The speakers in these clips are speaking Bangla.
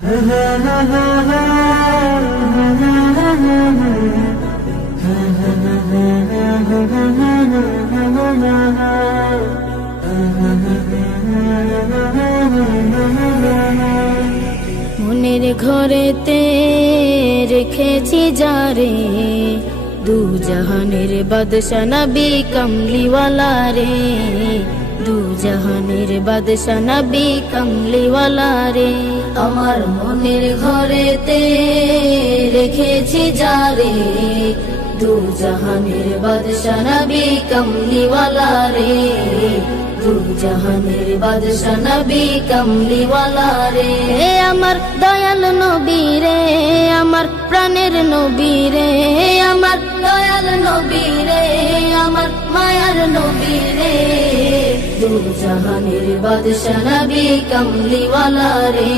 মনের ঘরেতে রেখেছি যারে, দু জাহানের বাদশা নবী কমলিওয়ালা রে, দু জাহানের বাদশা নবী কমলিওয়ালা রে। আমার মনের ঘরেতে রেখেছি যারে, দু জাহানের বাদশা নবী কমলিওয়ালা রে, দু জাহানের বাদশা নবী কমলিওয়ালা রে। আমার দয়াল নবী রে, আমার প্রাণের নবী রে, আমার দয়াল নবী রে, আমার মায়ার নবী রে, দু জাহানের বাদশা নবী কমলিওয়ালা রে,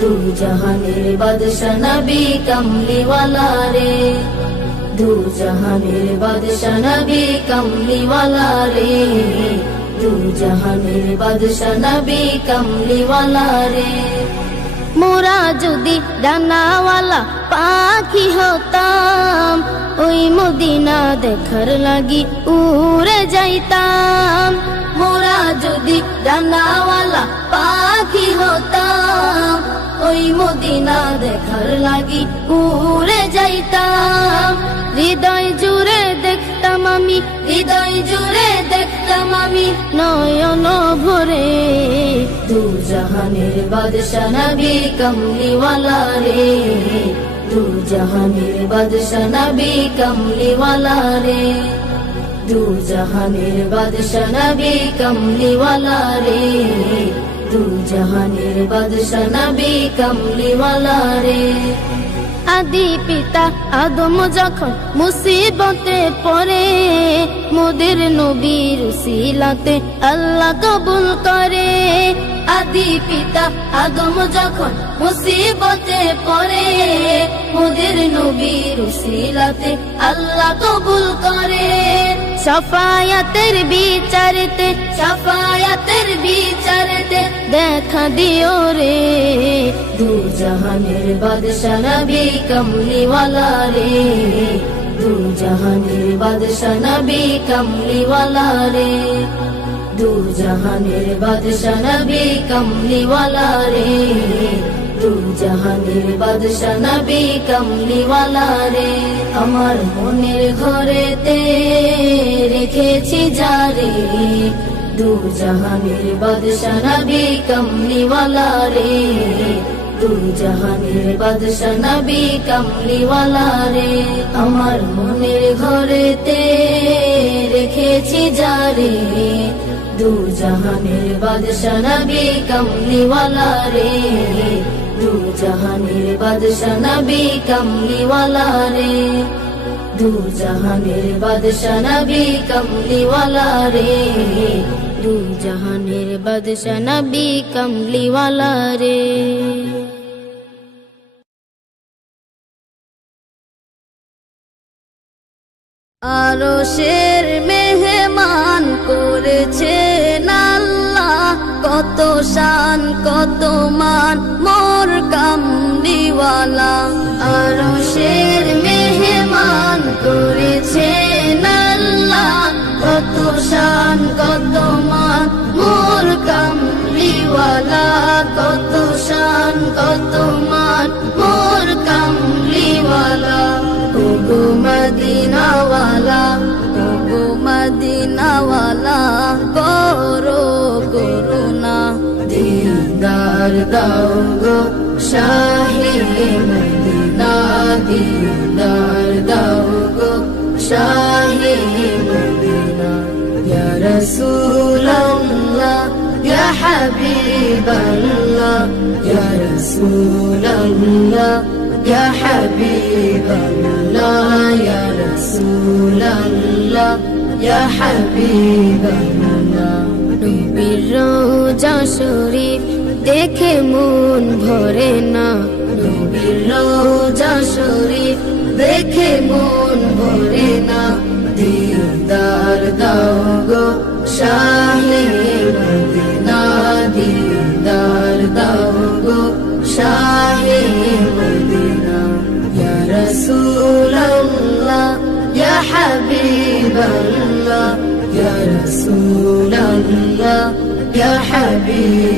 দু জাহানের বাদশা নবী কমলিওয়ালা রে, দু জাহানের বাদশা নবী কমলিওয়ালা রে, দু জাহানের বাদশা নবী কমলিওয়ালা রে। মোরা যদি ডানাওয়ালা পাখি হতাম, ওই মদিনা দেখার লাগি উড়ে যাইতাম। মোরা যদি ডানাওয়ালা পাখি হতাম, ওই মদিনা দেখার লাগি উড়ে যাইতাম। হৃদয় জুড়ে দেখতাম আমি, হৃদয় জুড়ে দেখতাম আমি নয়ন ভরে, দু জাহানের বাদশা নবী কমলিওয়ালা রে, দু জাহানের বাদশা নবী কমলিওয়ালা রে, দু জাহানের বাদশা নবী কমলিওয়ালা রে, দু জাহানের বাদশা নবী কমলিওয়ালা রে। আদি পিতা আদম যখন মুসিবতে পড়ে, মোদের নবীর উসিলাতে আল্লাহ কবুল করে। আদি পিতা আদম যখন মুসিবতে পড়ে, মোদের নবীর উসিলাতে আল্লাহ কবুল করে। শাফায়াতের বিচারতে, শাফায়াতের বিচারতে দেখা দিও রে, দু জাহানের বাদশা নবী কমলিওয়ালা রে, দু জাহানের বাদশা নবী কমলিওয়ালা রে, দু জাহানের বাদশা নবী কমলিওয়ালা রে, দু জাহানের বাদশা নবী কমলিওয়ালা রে। আমার মনের ঘরেতে রেখেছি যারে, দু জাহানের বাদশা নবী কমলিওয়ালা রে, দু জাহানের বাদশা নবী কমলিওয়ালা রে। আমার মনের ঘরেতে রেখেছি যারে, দু জাহানের বাদশা নবী কমলিওয়ালা রে, দু জাহানের বাদশা নবী কমলিওয়ালা রে, দু জাহানের বাদশা নবী কমলিওয়ালা রে, দু জাহানের বাদশা নবী কমলিওয়ালা রে। আরশের মেহমান করেছেন আল্লাহ, কত শান কত মান মোর কামলিওয়ালা। আরশের মেহমান করেছেন আল্লাহ, কত শান কত মান মোর কামলিওয়ালা, কত শান কত মান মোর কামলিওয়ালা। ওগো মদিনাওয়ালা, ওগো মদিনাওয়ালা, করো করুণা, দিদার দাও গো শাহে মদিনা, দিদার দাও গো শাহে মদিনা। ইয়া রাসূলাল্লাহ ইয়া হাবিবাল্লাহ, ইয়া রাসূলাল্লাহ ইয়া হাবিবাল্লাহ, ইয়া রাসূলাল্লাহ ইয়া হাবিবাল্লাহ। নবীর রওজা শরীফ দেখে মন ভরে না, নবীর রওজা শরীফ দেখে মন ভরে না। দিদার দাও গো শাহে মদিনা, দিদার দাও গো শাহে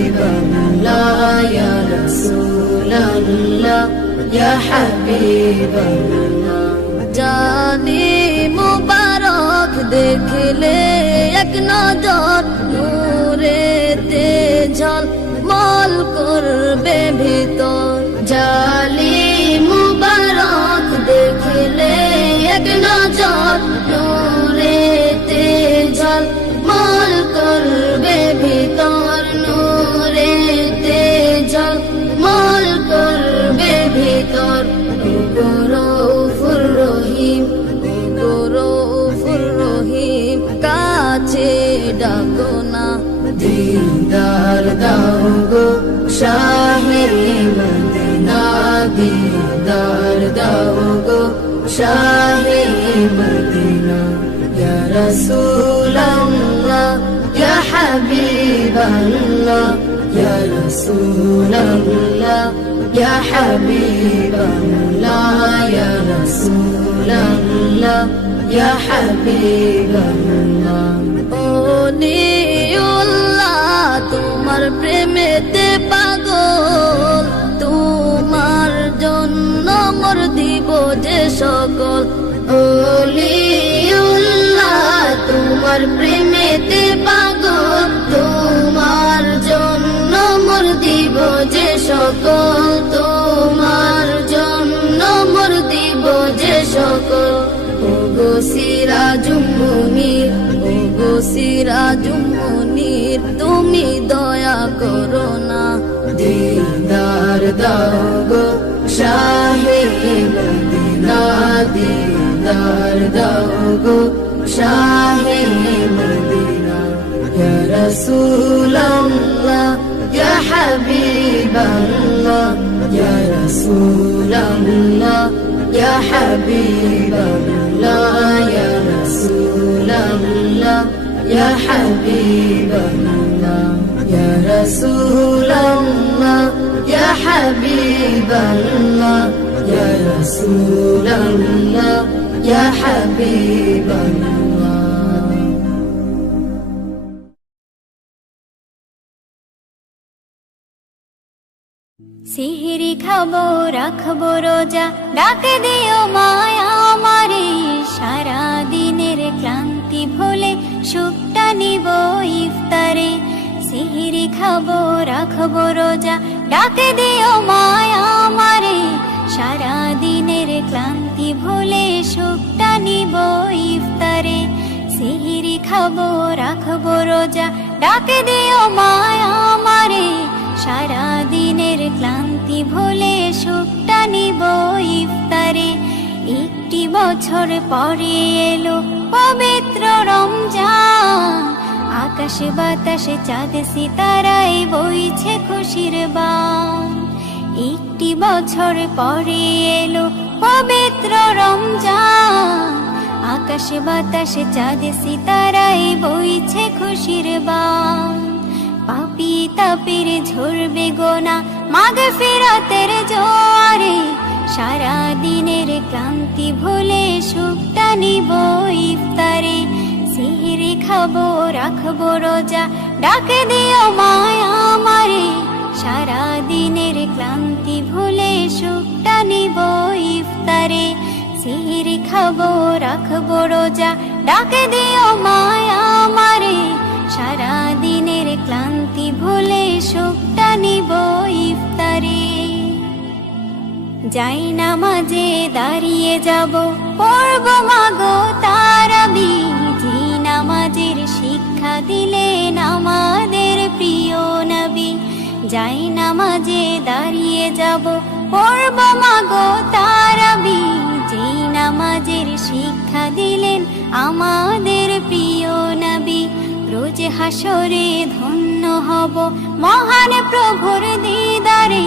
হাবিবাল্লাহ ইয়া রাসূলাল্লাহ ইয়া হাবিবাল্লাহ জানি মুবারক দেখলে এক নজর নূরেতে ঝলমল করবে ভিতর জালি মুবারক দেখলে এক নজর নূরেতে ঝলমল করবে ভিতর নূরেতে ঝলমল করবে ভিতর রউফুর রহিম রউফুর রহিম কাছে ডাকো না দিদার দাও গো শাহে মদিনা দিদার দাও গো শাহে মদিনা ইয়া রাসূলাল্লাহ ইয়া হাবিবাল্লাহ ইয়া রাসূলাল্লাহ ইয়া হাবিবাল্লাহ ইয়া রাসূলাল্লাহ ইয়া হাবিবাল্লাহ তোমার প্রেমেতে পাগল তোমার জন্য মোর দিব যে সকল ওলিউল্লাহ তোমার প্রেমেতে পাগল তোমার জন্য মোর দিব যে সকল তোমার জন্য মোর দিব যে সকল ওগো সিরাজুম মুনির ওগো সিরাজুম মুনির তুমি দয়া করো না দিদার দাও গো শাহে মদিনা দিদার দাও গো শাহে মদিনা ইয়া রাসূলাল্লাহ ইয়া হাবিবাল্লাহ ইয়া রাসূলাল্লাহ ইয়া হাবিবাল্লাহ ইয়া রাসূলাল্লাহ ইয়া হাবিবাল্লাহ ইয়া রাসূলাল্লাহ ইয়া হাবিবাল্লাহ ইয়া রাসূলাল্লাহ ইয়া হাবিবাল্লাহ সিহরি খাবো রাখবো রোজা ডাকে দিও মায়া আমারে সারা দিনের ক্লান্তি ভুলে সুখটা নিব ইফতারে সিহরি খাবো রাখবো রোজা ডাকে দিও মায়া আমারে সারা দিনের ক্লান্তি ভুলে সুখটা নিব ইফতারে সিহরি খাবো রাখবো রোজা ডাকে দিও মায়া আমারে সারা দিনের ক্লান্তি ভুলে সুখটা নিব ইফতারে একটি বছর পরে এলো পবিত্র রমজান আকাশে বাতাসে চাঁদ সিতারায় বইছে খুশির বান একটি বছর পরে এলো পবিত্র রমজান আকাশে বাতাসে চাঁদ সিতারায় বইছে খুশির বান পাপী তাপের ঝরবে গোনা মাগফিরাতের জোয়ারে সারা দিনের ক্লান্তি ভুলে সুখটা নিব ইফতারে সিহরি খাবো রাখবো রোজা ডাকে দিও মায়া আমারে সারা দিনের ক্লান্তি ভুলে সুখটা নিব ইফতারে সিহরি খাবো রাখবো রোজা ডাকে দিও মায়া আমারে সারা দিনের ক্লান্তি ভুলে সুখটা নিব ইফতারে যাই নামাজে দাঁড়িয়ে যাব পড়ব মাগো তারাবি জি নামাজের শিক্ষা দিলেন আমাদের প্রিয় নবী যাই নামাজে দাঁড়িয়ে যাব পড়ব মাগো তারাবি জি নামাজের শিক্ষা দিলেন আমাদের প্রিয় নবী রোজ হাসরে ধন্য হব মহান প্রভুর দিদারে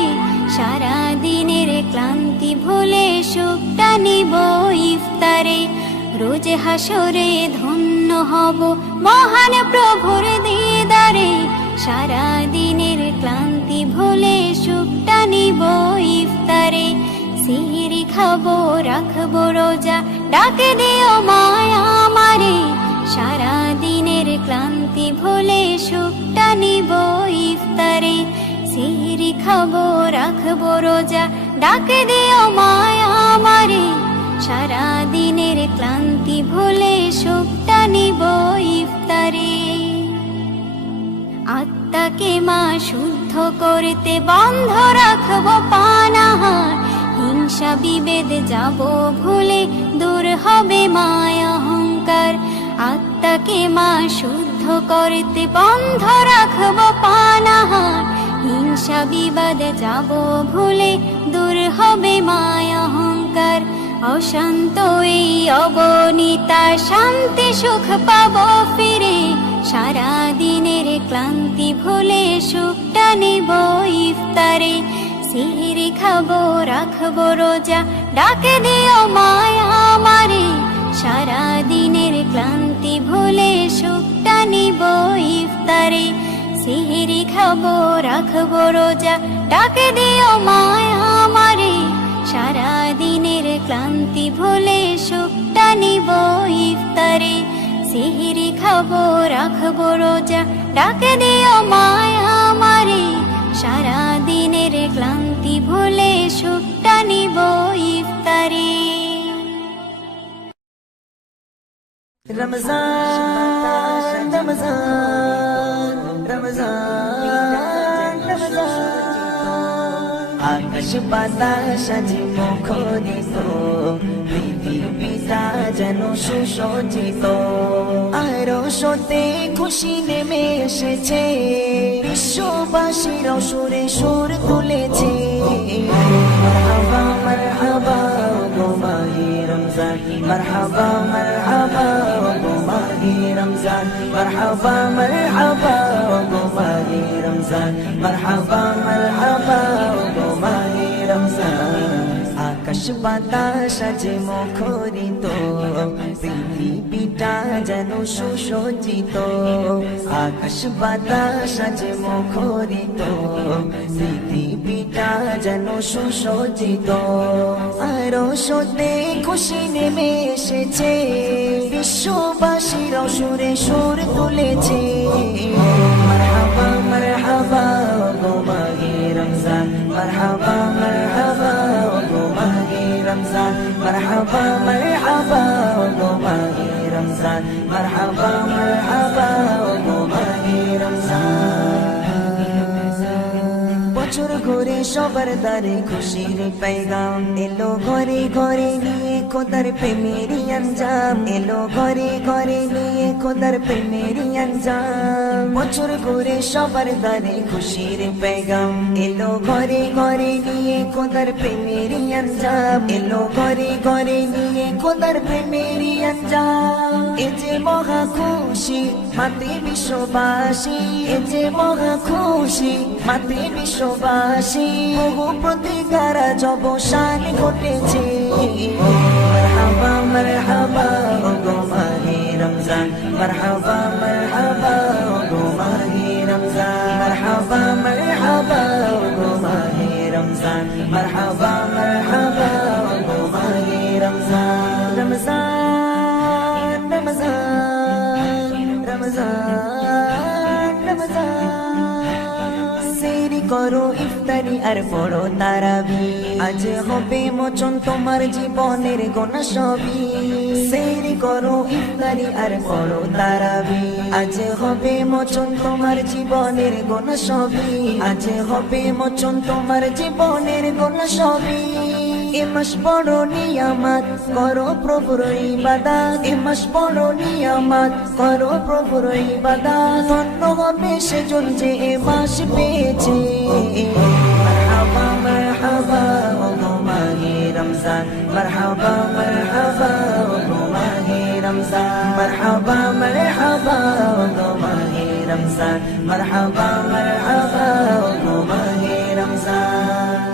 সারা দিনের ক্লান্তি ভুলে সুখটা নিব ইফতারে রোজ হাসরে ধন্য হব মহান প্রভুর দিদারে সারা দিনের ক্লান্তি ভুলে সুখটা নিব ইফতারে সিহরি খাবো রাখবো রোজা ডাকে দিও মায়া আমারে সারা দিনের ক্লান্তি ভুলে সুখটা নিব ইফতারে সিহরি খাবো রাখবো রোজা ডাকে দিও মায়া আমারে সারা দিনের ক্লান্তি ভুলে সুখটা নিব ইফতারে আত্মাকে মা শুদ্ধ করতে বন্ধ রাখবো পানাহার হিংসা বিভেদ যাব ভুলে দূর হবে মায়া অহংকার আত্মাকে মা শুদ্ধ করতে বন্ধ রাখবো পানাহার হিংসা বিবাদ যাব ভুলে দূর হবে মায়া অহংকার অশান্ত এই অবনীতা শান্তি সুখ পাবো ফিরে সারা দিনের ক্লান্তি ভুলে সুখটা নিব ইফতারে সিহরি খাবো রাখবো রোজা ডাকে দিও মায়া আমারে সারা দিনের ক্লান্তি ভুলে সুখটা নিব ইফতারে সিহরি খাবো রাখবো রোজা ডাকে দিও মায়া আমারে সারা দিনের ক্লান্তি ভুলে সুখটা নিব ইফতারে সিহরি খাবো রাখবো রোজা ডাকে দিও মায়া আমারে সারা দিনের ক্লান্তি ভুলে সুখটা নিব ইফতারে রমজান রমজান রমজান রমজান আকাশ বাতাস আজি মুখরিত পৃথিবীটা যেন সুসজ্জিত আরো সতে খুশি নেমে এসেছে বিশ্ববাসীর সুরে সুর তুলেছে মারহাবা মারহাবা গো মাহে রমজান মারহাবা মারহাবা গো মাহে রমজান মারহাবা মারহাবা গো মাহে রমজান মারহাবা মারহাবা গো মাহে রমজান আকাশ বাতাস আজ মুখরিত পৃথিবীটা যেন সুসজ্জিত আকাশ বাতাস আজ মুখরিত পৃথিবীটা যেন সুসজ্জিত আরো সতে খুশি নেমে এসেছে বিশ্ববাসীর সুরে সুর তুলেছে মারহাবা মারহাবা গো মাহে রমজান মারহাবা মারহাবা গো মাহে রমজান মারহাবা মারহাবা গো মাহে রমজান মারহাবা মারহাবা গো মাহে রমজান বছর ঘুরে সবার দ্বারে খুশির পেগাম এলো ঘরে ঘরে নিয়ে খোদার প্রেমেরই আঞ্জাম এলো ঘরে ঘরে নিয়ে খোদার প্রেমেরই আঞ্জাম বছর ঘুরে সবার দ্বারে খুশির পেগাম এলো ঘরে ঘরে নিয়ে খোদার প্রেমেরই আঞ্জাম এলো ঘরে ঘরে নিয়ে খোদার প্রেমেরই আঞ্জাম এ যে মহা খুশি মাতে বিশ্ববাসী এ যে মহা খুশি মাতে বিশ্ববাসী বহু প্রতিকার জবসান ঘটেছে মারহাবা মারহাবা গো মাহে রমজান মারহাবা মারহাবা গো মাহে রমজান মারহাবা মারহাবা গো মাহে রমজান মারহাবা মারহাবা গো মাহে রমজান রমজান রমজান রমজান রমজান সেরি করো ইফতারি আর পড়ো তারাবি আজ হবে মোচন তোমার জীবনের গোনা সবই সেরি করো ইফতারি আর পড়ো তারাবি আজ হবে মোচন তোমার জীবনের গোনা সবই আজ হবে মোচন তোমার জীবনের গোনা সবই এ মাস বড় নিয়ামত করো প্রভুর ইবাদত এ মাস বড় নিয়ামত করো প্রভুর ইবাদত ধন্য হবে সেজন যে এ মাস পেয়েছে মারহাবা মারহাবা গো মাহে রমজান মারহাবা মারহাবা গো মাহে রমজান মারহাবা মারহাবা গো মাহে রমজান মারহাবা মারহাবা গো মাহে রমজান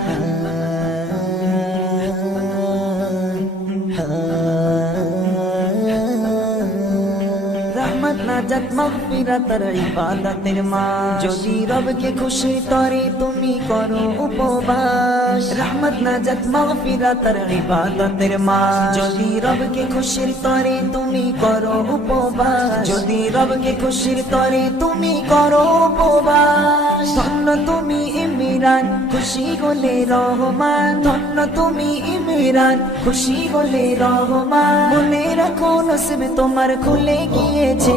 নাজাত মাগফিরাতের ইবাদতের মা যদি রবকে খুশি করে তুমি করো উপবাস মাস, রহমত নাজাত মাগফিরাতের ইবাদতের মাস। যদি রবকে খুশির তরে তুমি করো উপবাস, যদি রবকে খুশির তরে তুমি করো উপবাস, ধন্য তুমি ইমরান খুশি হলে রহমান, ধন্য তুমি ইমরান খুশি হলে রহমান। মনে রাখো নসিব তোমার খুলে গিয়েছে।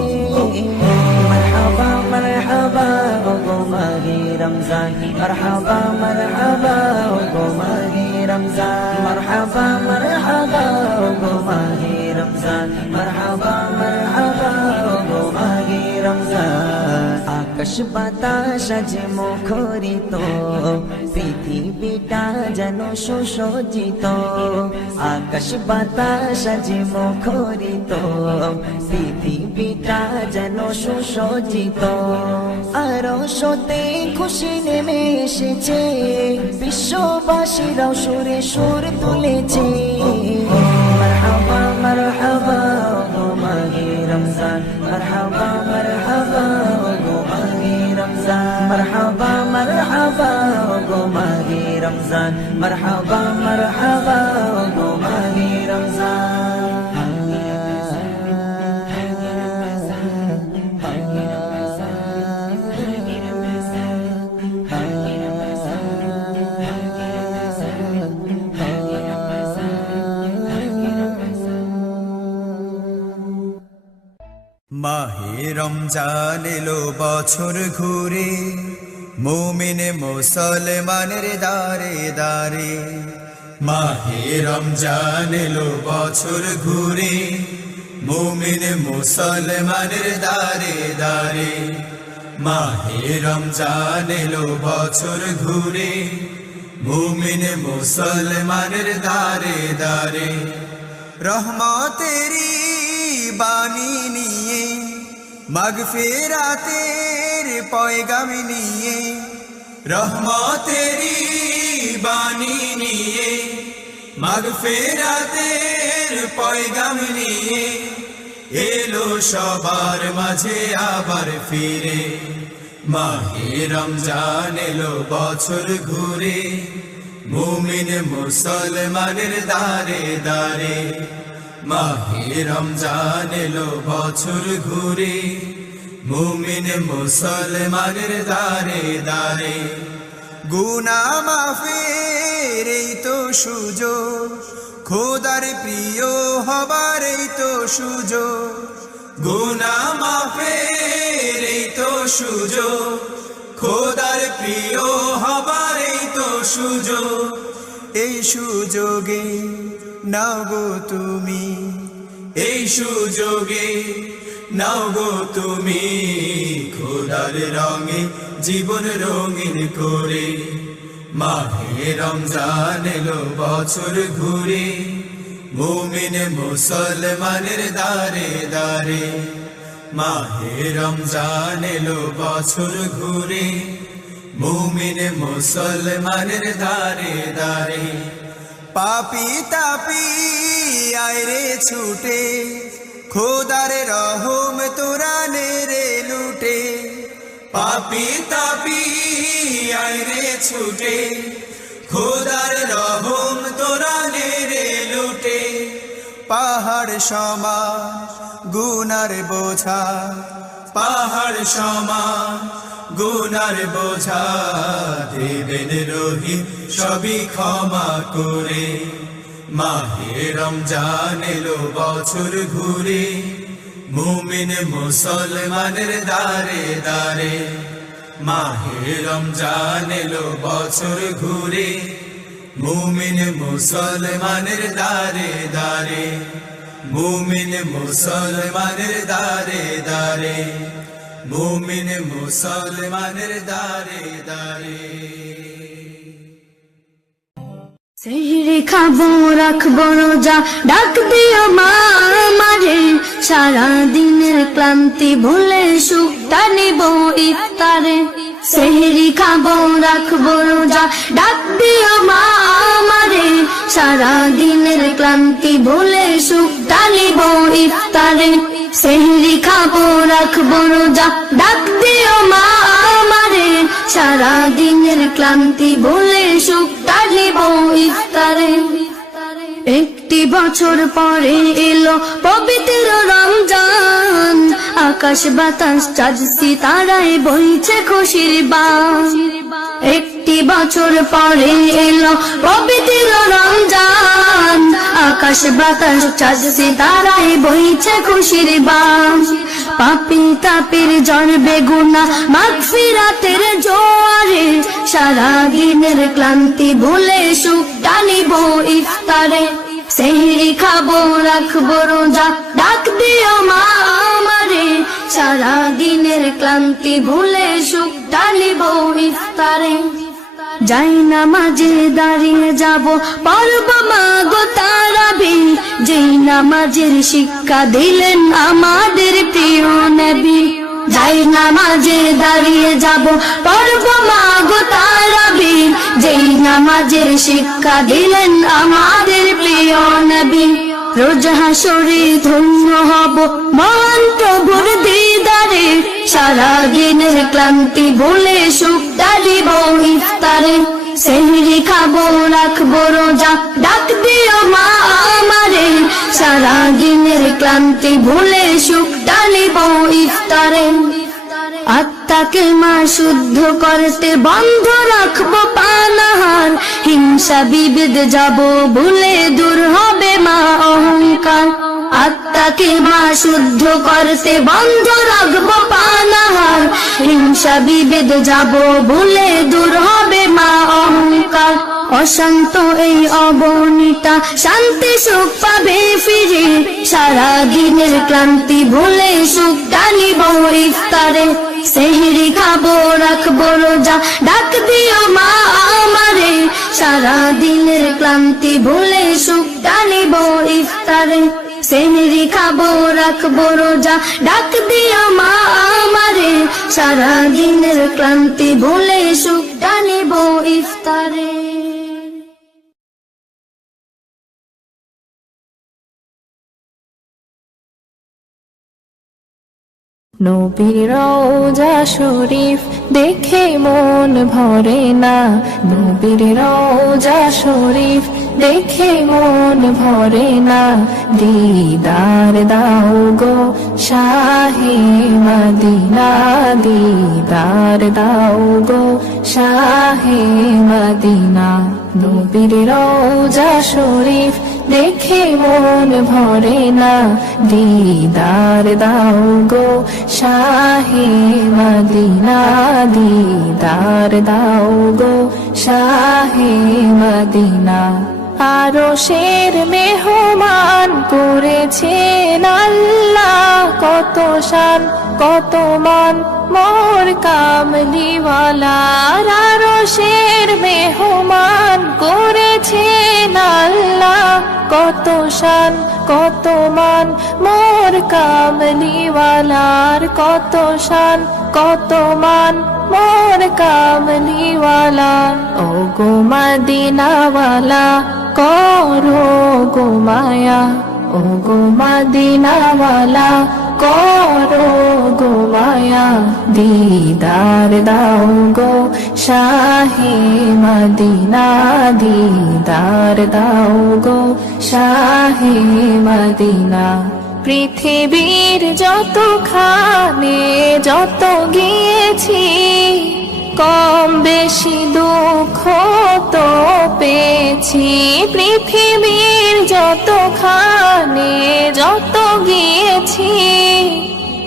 মারহাবা মারহাবা ওগো মাহে রমজান, মারহাবা মারহাবা ওগো মাহে রমজান, মারহাবা মারহাবা ওগো মাহে রমজান, মারহাবা মারহাবা ওগো মাহে রমজান। আকাশ বাতাস আজ মুখরিত, পৃথিবীটা যেন সুসজ্জিত। আকাশ বাতাস আজ মুখরিত, পৃথিবীটা যেন সুসজ্জিত। আরশতে খুশি নেমে এসেছে, বিশ্ববাসীরাও সুরে সুর তুলেছে। মারহাবা মারহাবা ওগো মাহে রমজান, মারহাবা মারহাবা ওগো মাহে রমজান, মারহাবা মারহাবা ওগো মাহে রমজান, মারহাবা মারহাবা ওগো মাহে রমজান। মাহে রমজান এলো বছর ঘুরে, মুমিন মুসলমানের দারে দারে। মাহে রমজান এলো বছর ঘুরে, মুমিন মুসলমানের দারে দারে। মাহে রমজান এলো বছর ঘুরে, মুমিন মুসলমানের দারে দারে। রহমতেরি বাণী নিয়ে, মাগফিরাতের পয়গাম নিয়ে, রহমতেরি বাণী নিয়ে, মাগফিরাতের পয়গাম নিয়ে। এলো সবার মাঝে আবার ফিরে, মাহে রমজান এলো বছর ঘুরে, মুমিন মুসলমানের দারে দারে। মাহে রমজান এলো বছর ঘুরে, মুমিন মুসলমানের দারে দারে। গুনাহ মাফের এই তো সুযোগ, খোদার প্রিয় হবার এই তো সুযোগ। গুনাহ মাফের এই তো সুযোগ, খোদার প্রিয় হবার এই তো সুযোগ। এই সুযোগে নাও গো তুমি, এই সুযোগে নাও গো তুমি, খোদার রঙে জীবন রঙিন করে। মাহে রমজান এলো বছর ঘুরে, মুমিন মুসলমানের দারে দারে। মাহে রমজান এলো বছর ঘুরে, মুমিন মুসলমানের দারে দারে। পাপি তাপি আয়রে ছুটে, খোদার রহম তোরা নেরে লুটে। পাপি তাপি আয়রে ছুটে, খোদার রহম তোরা নেরে লুটে। পাহাড় সমান গুনার বোঝা, পাহাড় সমান গুনার বোঝা, দেবেন রহিম সবই ক্ষমা করে। মাহে রমজান এলো বছর ঘুরে, মুমিন মুসলমানের দারে দারে। মাহে রমজান এলো বছর ঘুরে, মুমিন মুসলমানের দারে দারে। মুমিন মুসলমানের দারে দারে, মুমিন মুসলমানের দারে দারে। সেহরি খাবো রাখবো রোজা, ডাক দিও মা আমারে, সারা দিনের ক্লান্তি ভুলে সুখটা নিব ইফতারে। সেহরি খাবো রাখবো রোজা, ডাক দিও মা আমারে, সারা দিনের ক্লান্তি ভুলে সুখটা নিব ইফতারে। সেহরি খাবো রাখবো রোজা, ডাক দিও মা আমারে, সারা দিনের ক্লান্তি ভুলে সুখটা নিব ইফতারে। একটি বছর পরে এলো পবিত্র রমজান, আকাশ বাতাস চাঁদ সিতারায় বইছে খুশির বান। একটি বছর পরে এলো পবিত্র রমজান, আকাশ বাতাস চাঁদ সিতারায় বইছে খুশির বান। পাপী তাপের ঝরবে গুনাহ মাগফিরাতের জোয়ারে, সারা দিনের ক্লান্তি ভুলে সুখটা নিব ইফতারে। সেহরি খাবো রাখবো রোজা ডাক দিও মা আমারে, সারা দিনের ক্লান্তি ভুলে সুখটা নিব ইফতারে। যাই নামাজে দাঁড়িয়ে যাব পড়ব মা গো তারাবি, যেই নামাজের শিক্ষা দিলেন আমাদের প্রিয় নবী। যাই নামাজে দাঁড়িয়ে যাব পড়ব মা গো তারাবি, যেই নামাজের শিক্ষা দিলেন আমাদের প্রিয় নবী। রোজ হাসরে ধন্য হব মহান প্রভুর দিদারে, সারা দিনের ক্লান্তি ভুলে সুখটা দিব ইফতারে। সেহরি খাবো রাখবো রোজা ডাক দিও মা আমারে, সারা দিনের ক্লান্তি ভুলে সুখটা নিব ইফতারে। আত্মাকে মা শুদ্ধ করতে বন্ধ রাখবো পানাহার, হিংসা বিভেদ যাব ভুলে দূর হবে মা অহংকার। আত্মাকে মা শুদ্ধ করতে বন্ধ রাখবো পানাহার, হিংসা বিভেদ যাব ভুলে দূর হবে মা অহংকার। অশান্ত এই অবনীতা শান্তি সুখ পাবে ফিরে, সারা দিনের ক্লান্তি ভুলে সুখটা নিব ইফতারে। সেহরি খাবো রাখবো রোজা ডাক দিও মা আমারে, সারা দিনের ক্লান্তি ভুলে সুখটা নিব ইফতারে। সেহরি খাবো রাখবো রোজা ডাক দিও মা আমারে, সারা দিনের ক্লান্তি ভুলে সুখটা নিব ইফতারে। নবীর রওজা শরীফ দেখে মন ভরে না, নবীর রওজা শরীফ দেখে মন ভরে না। দিদার দাও গো শাহে মদিনা, দিদার দাও গো শাহে মদিনা। নবীর রওজা শরীফ দেখে মন ভরে না, দিদার দাও গো শাহে মদিনা, দিদার দাও গো শাহে মদিনা। আরশের মেহমান করেছেন আল্লাহ, কত শান কত মান মোর কামলিওয়ালার। আরশের মেহমান করেছেন আল্লাহ, কত শান কত মান মোর কামলিওয়ালার। কত শান কত মান মোর কামলিওয়ালার। ও গো মদিনাওয়ালা করো গো মায়া, ও গো মদিনাওয়ালা করো গো মায়া। দিদার দাও গো শাহে মদিনা, দিদার দাও গো শাহে মদিনা। পৃথিবীর যতখানে যত গিয়েছি, কম বেশি দুঃখ তো পেয়েছি। পৃথিবীর যতখানে যত গিয়েছি,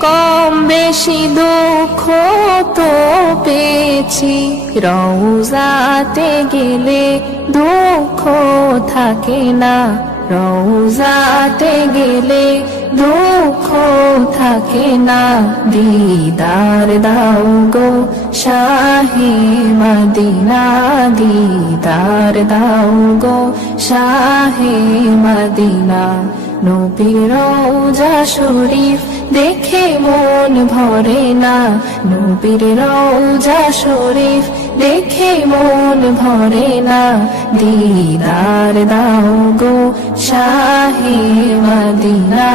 কম বেশি দুঃখ তো পেয়েছি। রওজাতে গেলে দুঃখ থাকে না, রওজাতে গেলে দুঃখ থাকে না। দিদার দাও গো শাহে মদিনা, দিদার দাও গো শাহে মদিনা। নবীর রওজা শরীফ দেখে মন ভরে না, নবীর রওজা শরীফ দেখে মন ভরে না, দিদার দাও গো শাহে মদিনা,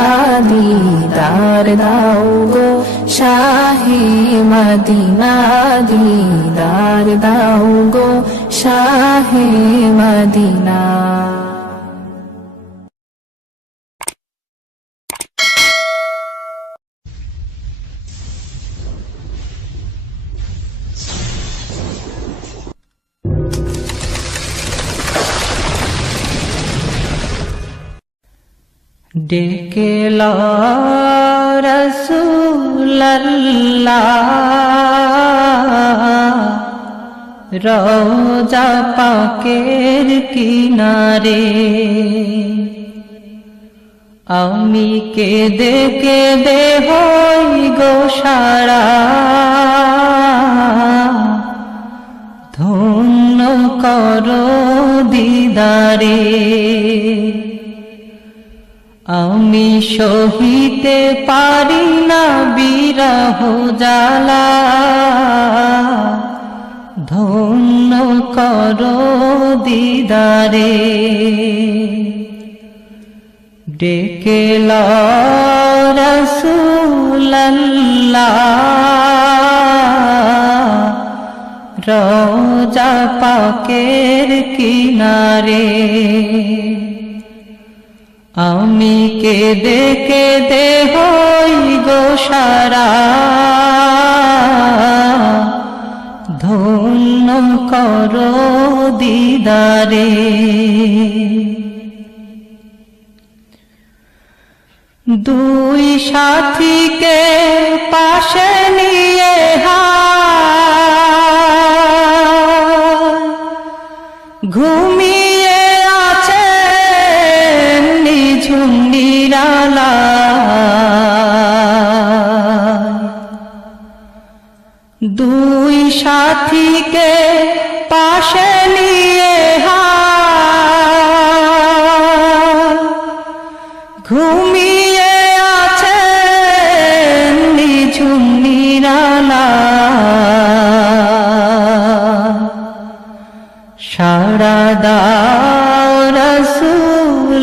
দিদার দাও গো শাহে মদিনা, দিদার দাও গো শাহে মদিনা। ডেকে লো রাসূলুল্লাহ রওজা পাকের কিনারে, আমি কেঁদে কেঁদে হই গো সারা, ধন্য করো দিদারে। আমি সহিতে পারি না বিরহ জ্বালা, ধন্য করো দিদারে। ডেকে লো রাসূলুল্লাহ রওজা পাকের কিনারে, আমি কেঁদে কেঁদে হই গো সারা, ধন্য করো দিদারে। দুই সাথীকে পাশে নিয়ে ঘুমিয়ে আছে নিঝুম নিরালা, দুই সাথীকে পাশে নিয়ে ঘুমিয়ে আছে নিঝুম নিরালা, সাড়া দাও রাসূলুল্লাহ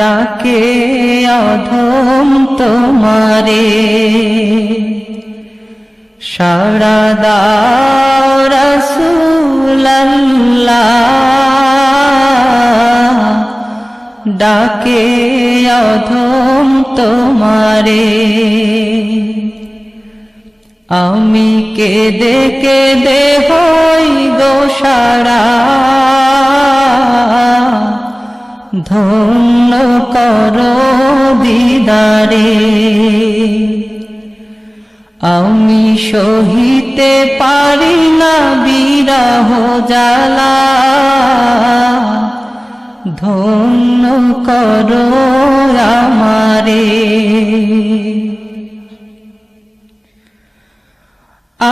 ডাকে অধম তোমারে, সাড়া দাও রাসূলুল্লাহ ডাকে অধম তোমারে। আমি কেঁদে কেঁদে হই গো সারা, ধন্য করো দিদারে। আমি সহিতে পারি না বিরহ জ্বালা, ধন্য করো আমারে।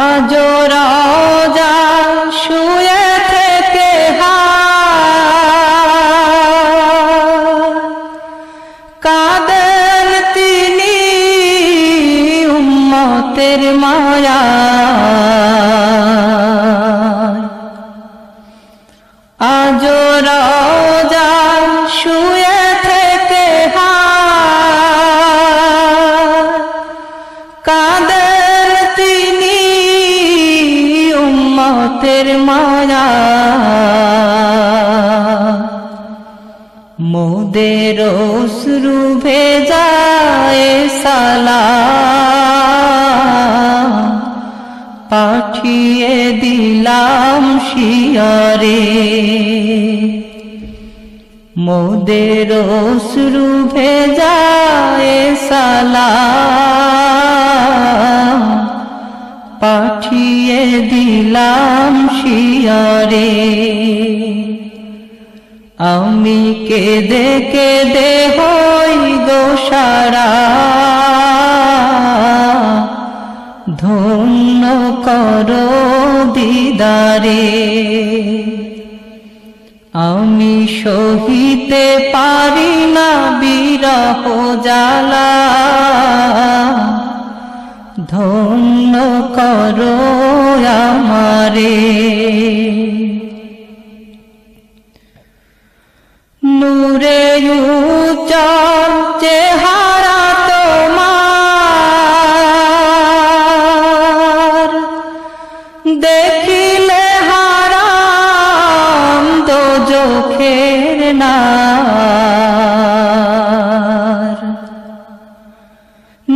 আজ রওজা শুয়ে থেকে কাঁদেন তিনি উম্মতের মায়া, আজ রওজা শুয়ে থেকে কাঁদেন তিনি উম্মতের মায়া, মোদের অশ্রু ভেজায় সালাম পাঠিয়ে দিলাম শিয়রে, মোদের অশ্রু ভেজায় সালাম পাঠিয়ে দিলাম শিয়রে। আমি কেঁদে কেঁদে হই গো সারা, ধন্য করো দিদারে। আমি সহিতে পারি না বিরহ জ্বালা, ধন্য করো আমারে। নূরে উজ্জ্বল চেহারা তোমার, দেখিলে হারাম দোজখের নার।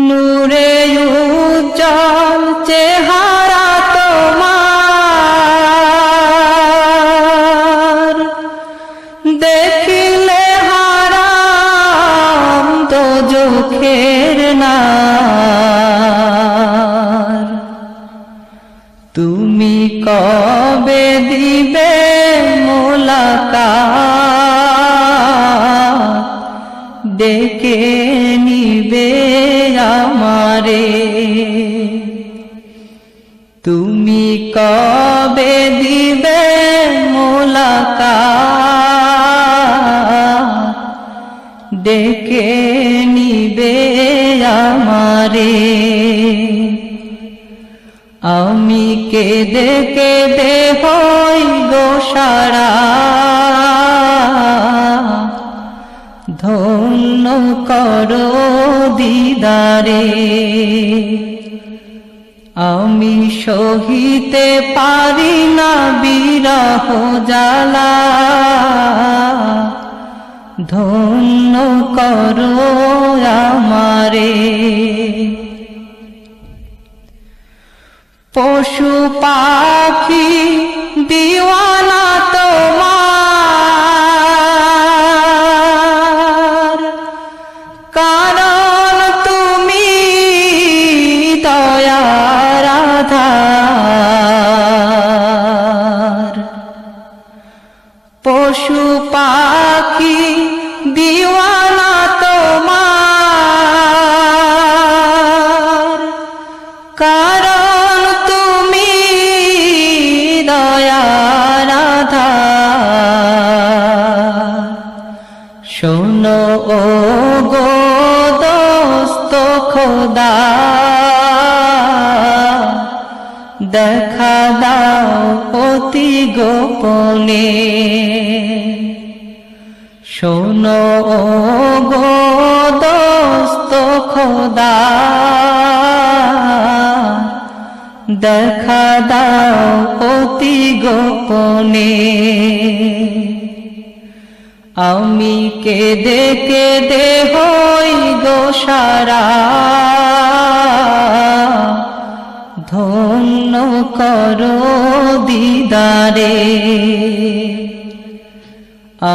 নূরে উজ্জ্বল চেহারা তোমার, দেখিলে হারাম দোজখের নার। তুমি কবে দিবে মোলাকাত, ডেকে নিবে আমারে। তুমি কবে দিবে মোলাকাত, ডেকে নিবে আমারে। আমি কেঁদে কেঁদে হই দোষারা, ধন্য করো দিদারে। আমি সহিতে পারি না বিরহ জ্বালা, ধন্য করো আমারে। পশু পাখি দিওয়ানা তোমার, কারণ তুমি দয়ার আধার। পশু পাখি দিওয়ানা তোমার, কারণ তুমি দয়ার আধার। শোনো ও গো দোস্ত খোদা, দেখা দাও অতি গোপনে। শোনো ও গো দোস্ত খোদা, দেখা দাও অতি গোপনে। আমি কেঁদে কেঁদে হই দোষারা, ধন্য করো দিদারে।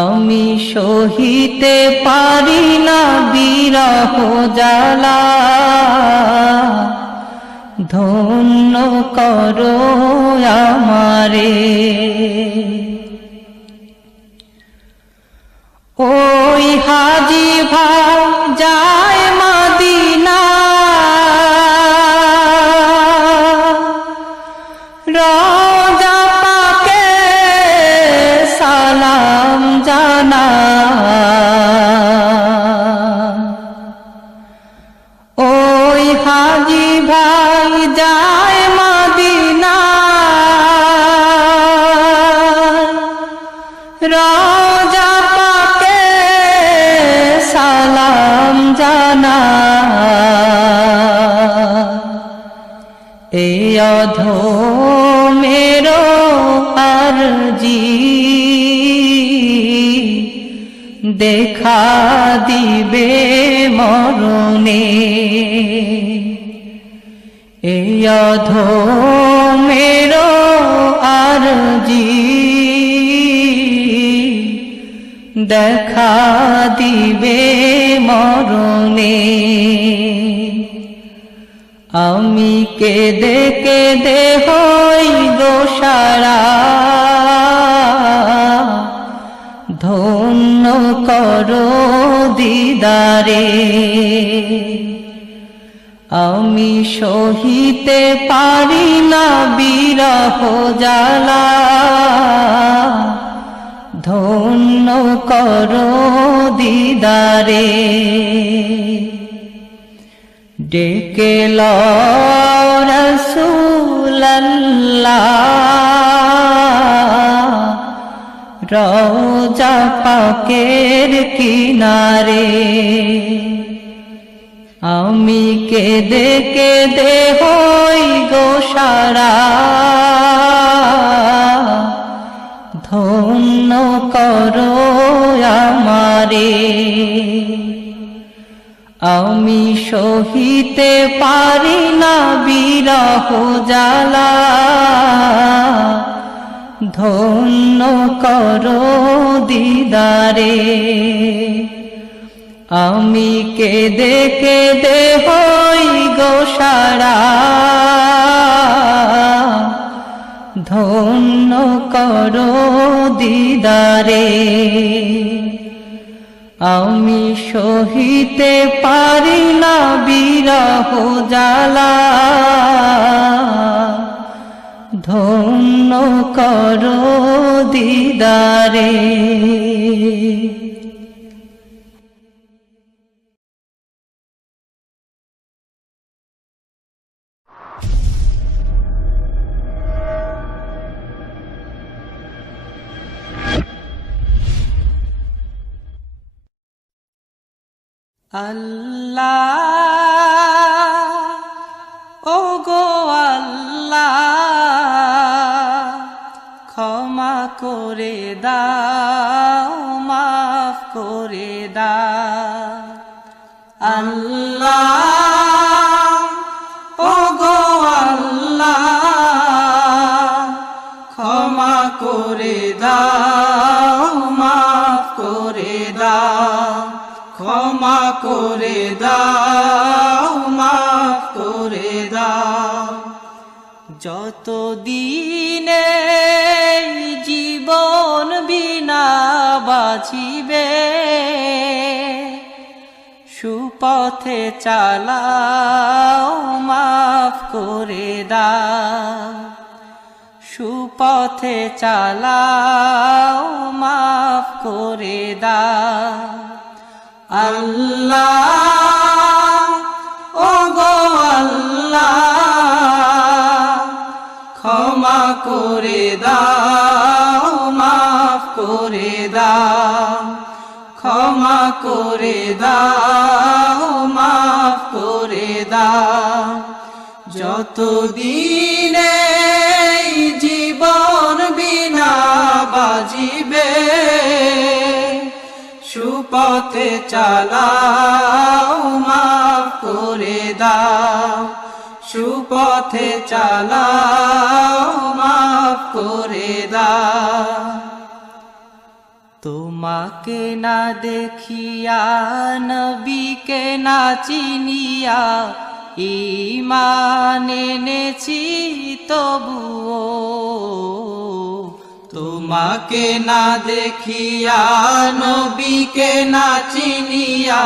আমি সহিতে পারি না বিরহ জ্বালা, ধন্য করো আমারে। ওই হাজি ভাই যায় মদিনা, রোজা পাকে সালাম জানা। ওই হাজি ভাই যায় মদিনা, রোজা পাকে সালাম জানা। এই অধমেরো আরজি, দেখা দিবে মরণে। এই অধমেরো আরজি, দেখা দিবে মরণে। আমি কেঁদে কেঁদে হই দোষারা, ধন্য করো দিদারে। আমি সহিতে পারি না বিরহ জ্বালা, ধন্য করো দিদারে। ডেকে লো রাসূলুল্লাহ রওজা পাকের কিনারে আমি কেঁদে কেঁদে হই গো সারা ধন্য করো আমারে আমি সহিতে পারি না বিরহ জ্বালা ধন্য করো দিদারে আমি কেঁদে কেঁদে হই গো সারা ধন্য করো দিদারে আমি সহিতে পারি না বিরহ জ্বালা ধন্য করো দিদারে আল্লাহ ও গো আল্লাহ ক্ষমা করে দাও মাফ করে দাও আল্লাহ ও গো আল্লাহ ক্ষমা করে দাও মাফ করে দাও ক্ষমা করে দাও মাফ করে দাও যত দিনে জীবন বিনা বাঁচিবে সুপথে চালাও মাফ করে দাও সুপথে চালাও মাফ করে দাও আল্লাহ ও গো আল্লাহ ক্ষমা করে দাও মাফ করে দাও ক্ষমা করে দাও মাফ করে দাও যত দিনে জীবন বিনা বাজিবে সুপথে চালাও মাফ করে দাও সুপথে চালাও মাফ করে দাও তোমাকে না দেখিয়া নবীকে না চিনিয়া ঈমান এনেছি তবুও তোমাকে না দেখিয়া নবীকে না চিনিয়া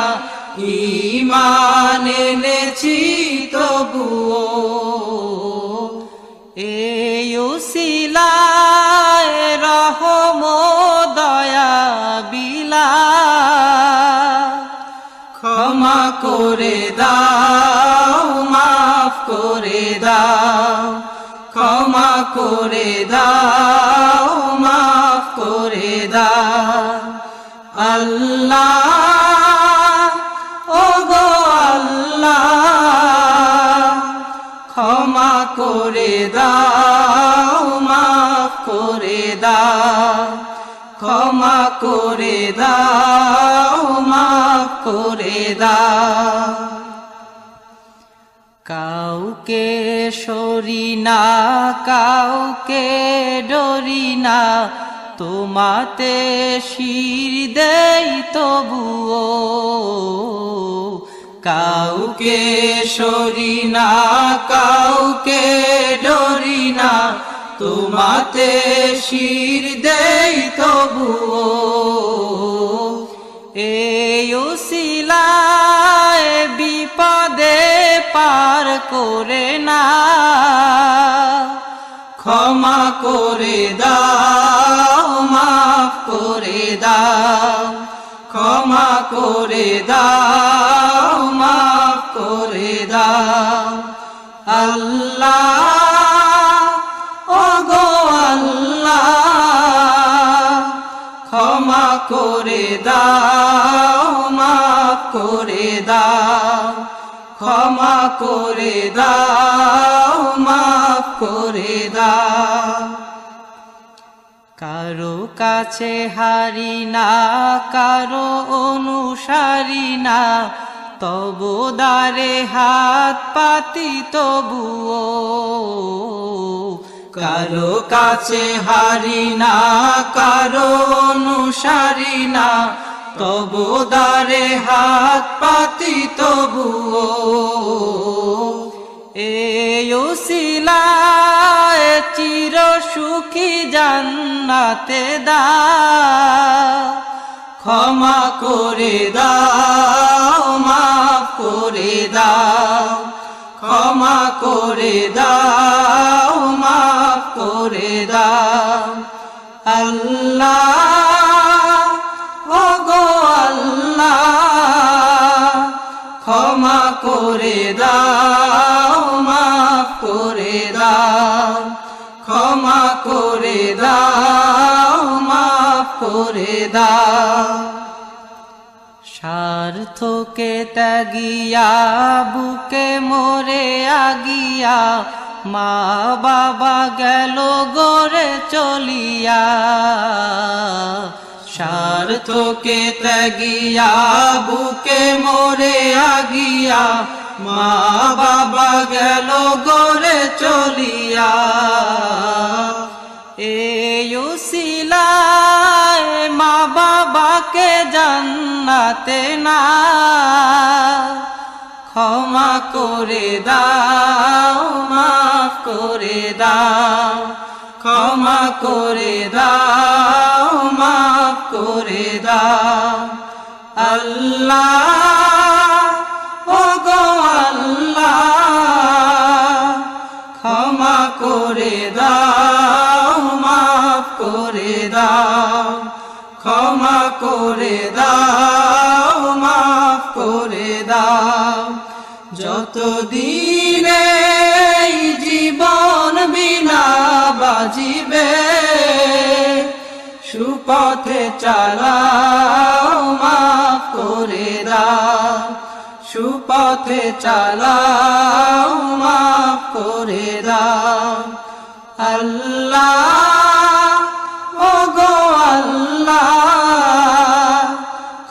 ঈমান এনেছি তবুও এই উসিলায় রহম দয়া বিলা ক্ষমা করে দাও মাফ করে দাও ক্ষমা করে দাও মাফ করে দাও আল্লাহ ও গো আল্লাহ ক্ষমা করে দাও মাফ করে দাও ক্ষমা করে দাও মাফ করে দাও কাউকে সরি না কাউকে ডরি না তোমাতে শির দেই তবুও কাউকে সরি না কাউকে ডরি না তোমাতে শির দেই তবুও এই উসিলায় বিপদে পার করে না ক্ষমা করে দাও মাফ করে দাও ক্ষমা করে দাও মাফ করে দাও দাও আল্লাহ ওগো আল্লাহ ক্ষমা করে দাও মাফ করে দাও ক্ষমা করে দাও মাফ করে দাও কারো কাছে হারি না কারো অনুসারী না তবু দারে হাত পাতি তবুও কারো কাছে হারি না কারো অনুসারী না তবু দারে হাত পাতি তবুও এই উসিলায় চির সুখী জান্নাতে দাও ক্ষমা করে দাও মাফ করে দাও ক্ষমা করে দাও মাফ করে দাও আল্লাহ ওগো আল্লাহ ক্ষমা করে দাও মাফ করে দাও ক্ষমা করে দাও মাফ করে দাও স্বার্থকে ত্যাগিয়া বুকে মরে আগিয়া মা বাবা গেল গড়ে চলিয়া স্বার্থকে ত্যাগিয়া বুকে মরে আগিয়া মা বাবা গেল গড়ে চলিয়া এই উসিলায় মা বাবাকে জান্নাতে না ক্ষমা করে দাও মাফ করে দাও ক্ষমা করে দাও মাফ করে দাও আল্লাহ ওগো আল্লাহ ক্ষমা করে দাও মাফ করে দাও ক্ষমা করে দাও মাফ করে দাও যতদিন এই জীবন বিনা বাজিবে সুপথে চালাও মাফ করে দাও সুপথে চালাও মাফ করে দাও আল্লাহ ওগো আল্লাহ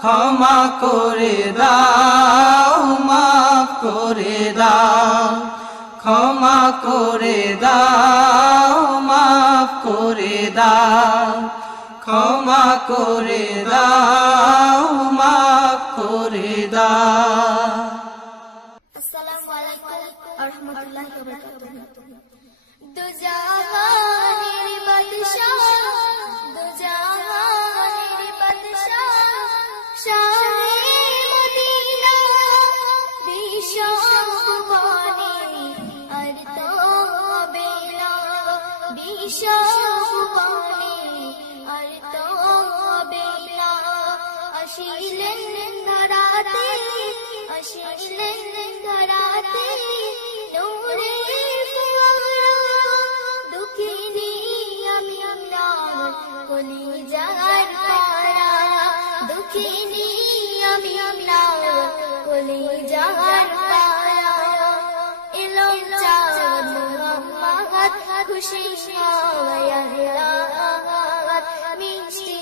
ক্ষমা করে দাও মাফ করে দাও ক্ষমা করে দাও মাফ করে দাও ক্ষমা করে দাও মাফ করে দাও আসসালামু আলাইকুম ওয়া রাহমাতুল্লাহি ওয়া বারাকাতুহু দো জাহানের বাদশাহ দো জাহানের বাদশাহ শাহে মদিনা বিশ্ব সুবহানি আর তো বেলা বিশ্ব সুবহানি আর তো বেলা আসিলেন ধরাতে আসিলেন ধরাতে নূরের ফোয়ারা দুঃখিনী আমি আপনার কলিজার পারা দুঃখিনী আমি আপনার কলিজার পারা এলো চাঁদ মোহাম্মদ খুশি আয়াত মিষ্টি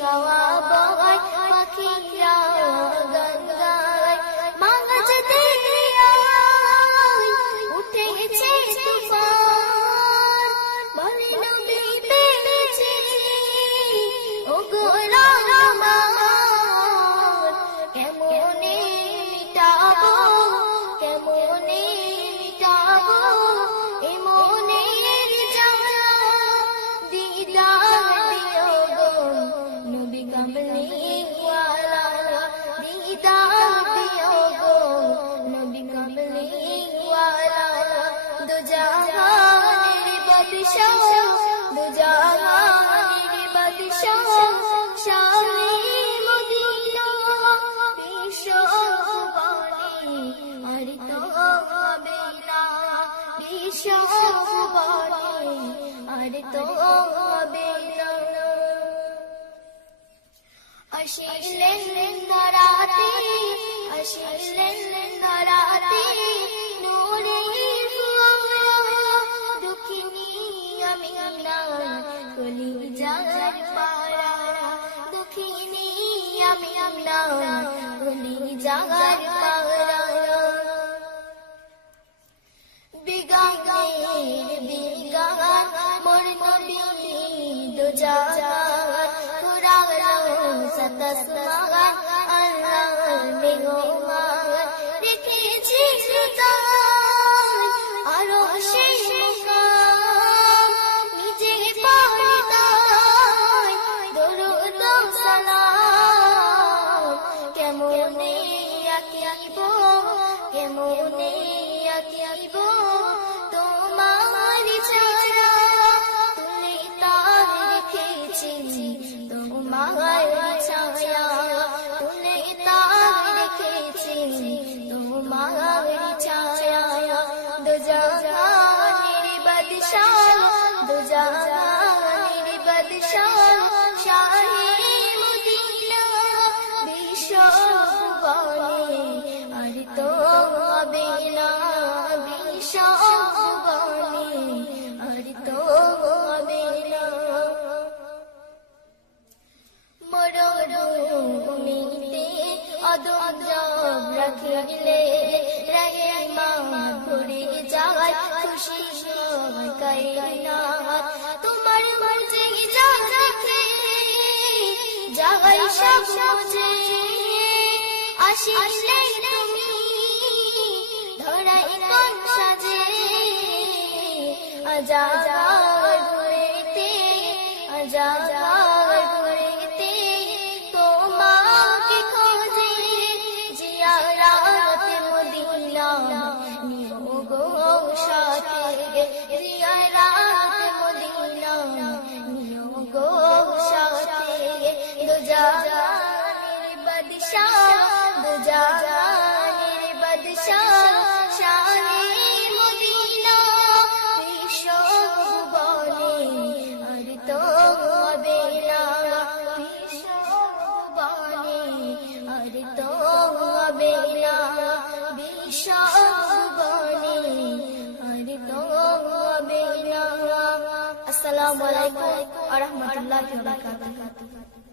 গাওয়া বয় পাখিরা গঙ্গায় মাঝ দরিয়ায় উঠে গেছে তুফান বলে নবী পেয়েছে ওগো রহমান কেমনে মিটাবো কেমনে মিটাবো এমনের জ্বালা দিদার দিও গো নবী কামলিওয়ালা দিদার দিও গো নবী কামলিওয়ালা দো জাহানের বাদশাহ দো জাহানের বাদশাহ শাহে মদিনা বিশ্ব সুবহানি আর তো ভুবনে আর তো হবে না আসিলেন ধরাতে আসিলেন ধরাতে নূরের ফুয়ারা দুঃখিনী আমিনা কলিজার পারা দুঃখিনী আমিনা কলিজার পারা বিগানের বিগান মোর নবী দুজাহান কুরানো সাতাসমান আল্লাহর মেহমান রেখেছি সুতান আরো সেই মুকাম নিজে পড়তাই দরুদ সালাম কেমনে আকিব কেমনে আকিব তোমার ছায়া তুলে তার রেখেছি তোমার ছায়া তুলে তার রেখেছি তোমার ছায়া দুজাহানের বাদশাহ দুজাহানের বাদশাহ শাহে মদিনা বিশ্ব ভুবনে আর তো হবে না বিশ্ব ভুবনে আর তো হবে না মরুভূমিতে অদম রাখিলে রহমান ভরে যায় খুশি হয় কায়নাত তোমার মর্জি যা দেখে যাই সব বুঝে আসিলে তুমি ধরাই কোন সাজে আজাদ ঘুরেতে আজাদ ঘুরেতে তোমাকে খোঁজে জিয়ারাত মদিনা নিও গো সাথে জিয়ারাত মদিনা নিও গো সাথে দুজাহানের বাদশাহ দুজাহানের বাদশাহ শাহে মদিনা বিশ্ব ভুবনে আর তো হবে না বিশ্ব ভুবনে আর তো হবে না বিশ্ব ভুবনে আর তো হবে না আসসালামু আলাইকুম ওয়া রাহমাতুল্লাহি ওয়া বারাকাতুহু